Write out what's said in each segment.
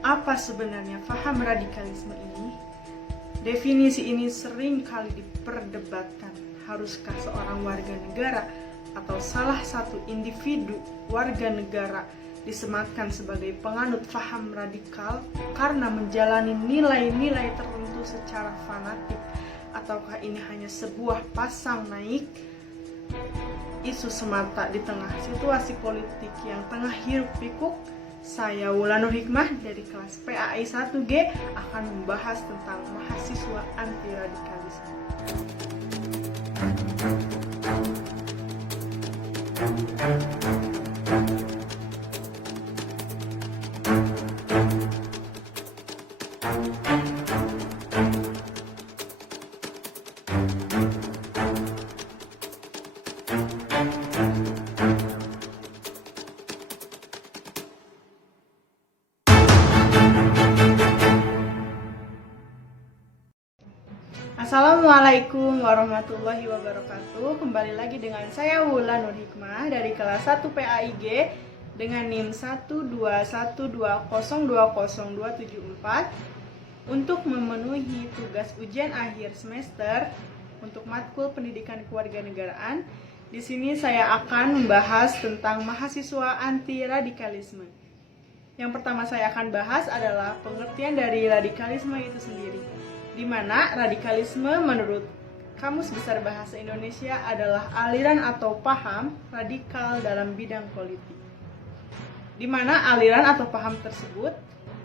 Apa sebenarnya paham radikalisme ini? Definisi ini sering kali diperdebatkan. Haruskah seorang warga negara atau salah satu individu warga negara disematkan sebagai penganut paham radikal karena menjalani nilai-nilai tertentu secara fanatik, ataukah ini hanya sebuah pasang naik isu semata di tengah situasi politik yang tengah hiruk pikuk? Saya Wulan Nur Hikmah dari kelas PAI 1G akan membahas tentang mahasiswa anti radikalisme. Assalamualaikum warahmatullahi wabarakatuh. Kembali lagi dengan saya Wulan Nur Hikmah dari kelas 1 PAIG dengan NIM 12120202744 untuk memenuhi tugas ujian akhir semester untuk matkul pendidikan kewarganegaraan. Di sini saya akan membahas tentang mahasiswa anti radikalisme. Yang pertama saya akan bahas adalah pengertian dari radikalisme itu sendiri, di mana radikalisme menurut Kamus Besar Bahasa Indonesia adalah aliran atau paham radikal dalam bidang politik, di mana aliran atau paham tersebut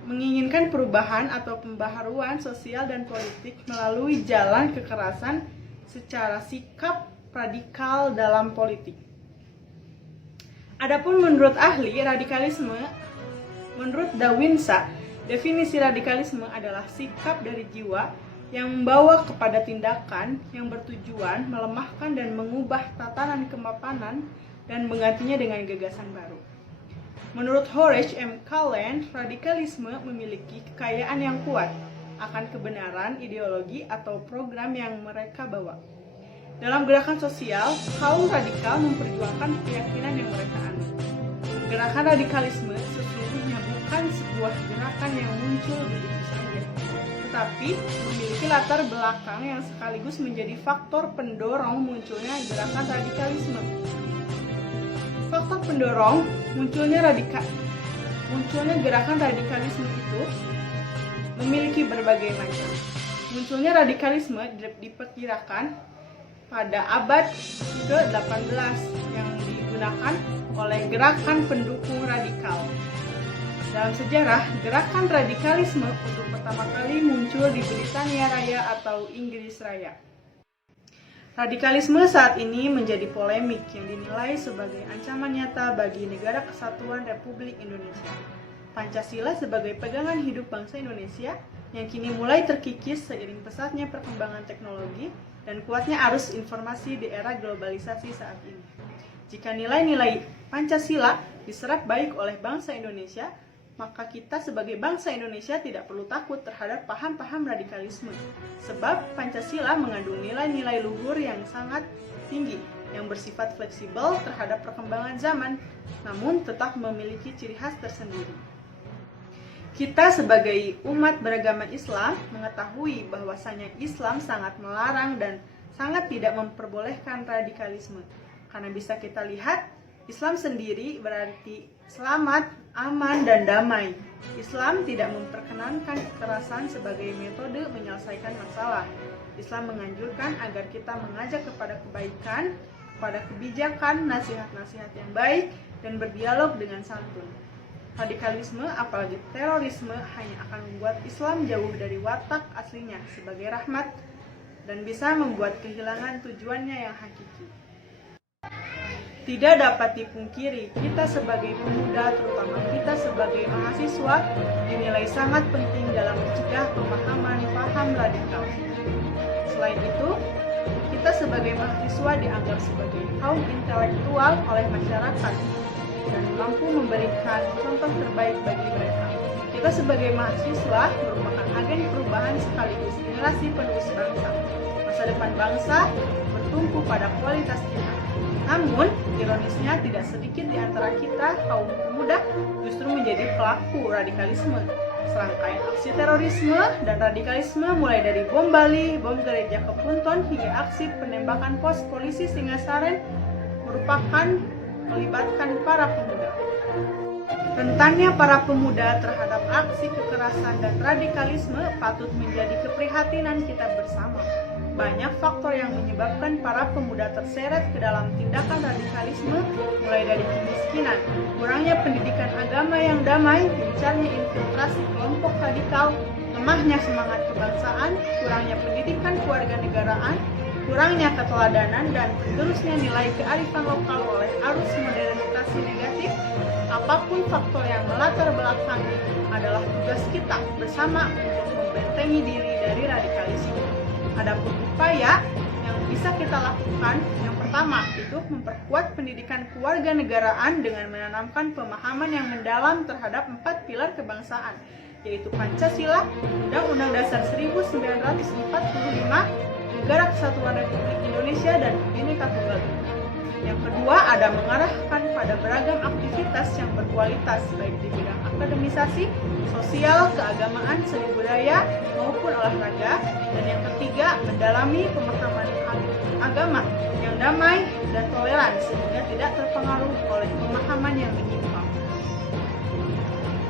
menginginkan perubahan atau pembaharuan sosial dan politik melalui jalan kekerasan secara sikap radikal dalam politik. Adapun menurut ahli radikalisme, menurut Dawinsa, definisi radikalisme adalah sikap dari jiwa yang membawa kepada tindakan yang bertujuan melemahkan dan mengubah tatanan kemapanan dan menggantinya dengan gagasan baru. Menurut Horace M. Kallen, radikalisme memiliki kekayaan yang kuat akan kebenaran ideologi atau program yang mereka bawa. Dalam gerakan sosial, kaum radikal memperjuangkan keyakinan yang mereka anut. Gerakan radikalisme sesungguhnya bukan sebuah gerakan yang muncul begitu saja, tetapi memiliki latar belakang yang sekaligus menjadi faktor pendorong munculnya gerakan radikalisme. Faktor pendorong munculnya gerakan radikalisme itu memiliki berbagai macam. Munculnya radikalisme diperkirakan pada abad ke-18 yang digunakan oleh gerakan pendukung radikal. Dalam sejarah, gerakan radikalisme untuk pertama kali muncul di Britania Raya atau Inggris Raya. Radikalisme saat ini menjadi polemik yang dinilai sebagai ancaman nyata bagi Negara Kesatuan Republik Indonesia. Pancasila sebagai pegangan hidup bangsa Indonesia yang kini mulai terkikis seiring pesatnya perkembangan teknologi dan kuatnya arus informasi di era globalisasi saat ini. Jika nilai-nilai Pancasila diserap baik oleh bangsa Indonesia, maka kita sebagai bangsa Indonesia tidak perlu takut terhadap paham-paham radikalisme. Sebab Pancasila mengandung nilai-nilai luhur yang sangat tinggi, yang bersifat fleksibel terhadap perkembangan zaman, namun tetap memiliki ciri khas tersendiri. Kita sebagai umat beragama Islam mengetahui bahwasanya Islam sangat melarang dan sangat tidak memperbolehkan radikalisme. Karena bisa kita lihat, Islam sendiri berarti selamat, aman, dan damai. Islam tidak memperkenankan kekerasan sebagai metode menyelesaikan masalah. Islam menganjurkan agar kita mengajak kepada kebaikan, kepada kebijakan, nasihat-nasihat yang baik, dan berdialog dengan santun. Radikalisme, apalagi terorisme, hanya akan membuat Islam jauh dari watak aslinya sebagai rahmat dan bisa membuat kehilangan tujuannya yang hakiki. Tidak dapat dipungkiri, kita sebagai pemuda, terutama kita sebagai mahasiswa, dinilai sangat penting dalam mencegah pemahaman paham radikal. Selain itu, kita sebagai mahasiswa dianggap sebagai kaum intelektual oleh masyarakat dan mampu memberikan contoh terbaik bagi mereka. Kita sebagai mahasiswa merupakan agen perubahan sekaligus generasi penerus bangsa. Masa depan bangsa bertumpu pada kualitas kita. Namun, ironisnya tidak sedikit di antara kita, kaum pemuda, justru menjadi pelaku radikalisme. Serangkaian aksi terorisme dan radikalisme mulai dari bom Bali, bom gereja Kepunton, hingga aksi penembakan pos polisi Singasaren melibatkan para pemuda. Rentannya para pemuda terhadap aksi kekerasan dan radikalisme patut menjadi keprihatinan kita bersama. Banyak faktor yang menyebabkan para pemuda terseret ke dalam tindakan radikalisme, mulai dari kemiskinan, kurangnya pendidikan agama yang damai, gencarnya infiltrasi kelompok radikal, lemahnya semangat kebangsaan, kurangnya pendidikan kewarganegaraan, kurangnya keteladanan, dan tergerusnya nilai kearifan lokal oleh arus modernisasi negatif. Apapun faktor yang melatar belakangi, adalah tugas kita bersama untuk membentengi diri dari radikalisme. Adapun upaya yang bisa kita lakukan, yang pertama itu memperkuat pendidikan kewarganegaraan dengan menanamkan pemahaman yang mendalam terhadap 4 pilar kebangsaan, yaitu Pancasila, Undang-Undang Dasar 1945, Negara Kesatuan Republik Indonesia, dan Bhinneka Tunggal Ika. Yang kedua, ada mengarahkan pada beragam aktivitas yang berkualitas, baik di bidang akademisasi, sosial, keagamaan, seni budaya, maupun olahraga. Dan yang ketiga, mendalami pemahaman agama yang damai dan toleran, sehingga tidak terpengaruh oleh pemahaman yang menyimpang.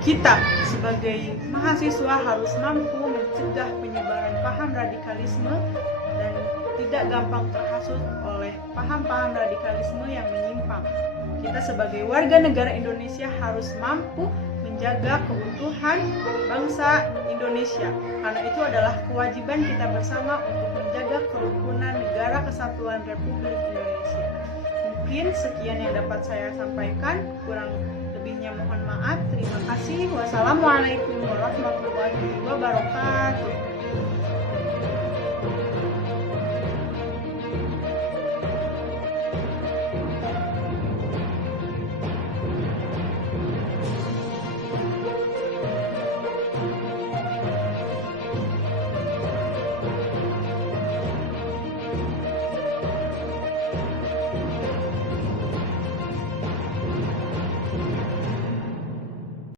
Kita sebagai mahasiswa harus mampu mencegah penyebaran paham radikalisme dan tidak gampang terhasut oleh paham-paham radikalisme yang menyimpang. Kita sebagai warga negara Indonesia harus mampu menjaga keutuhan bangsa Indonesia, karena itu adalah kewajiban kita bersama untuk menjaga kerukunan negara kesatuan Republik Indonesia. Mungkin sekian yang dapat saya sampaikan, kurang lebihnya mohon maaf. Terima kasih. Wassalamualaikum warahmatullahi wabarakatuh.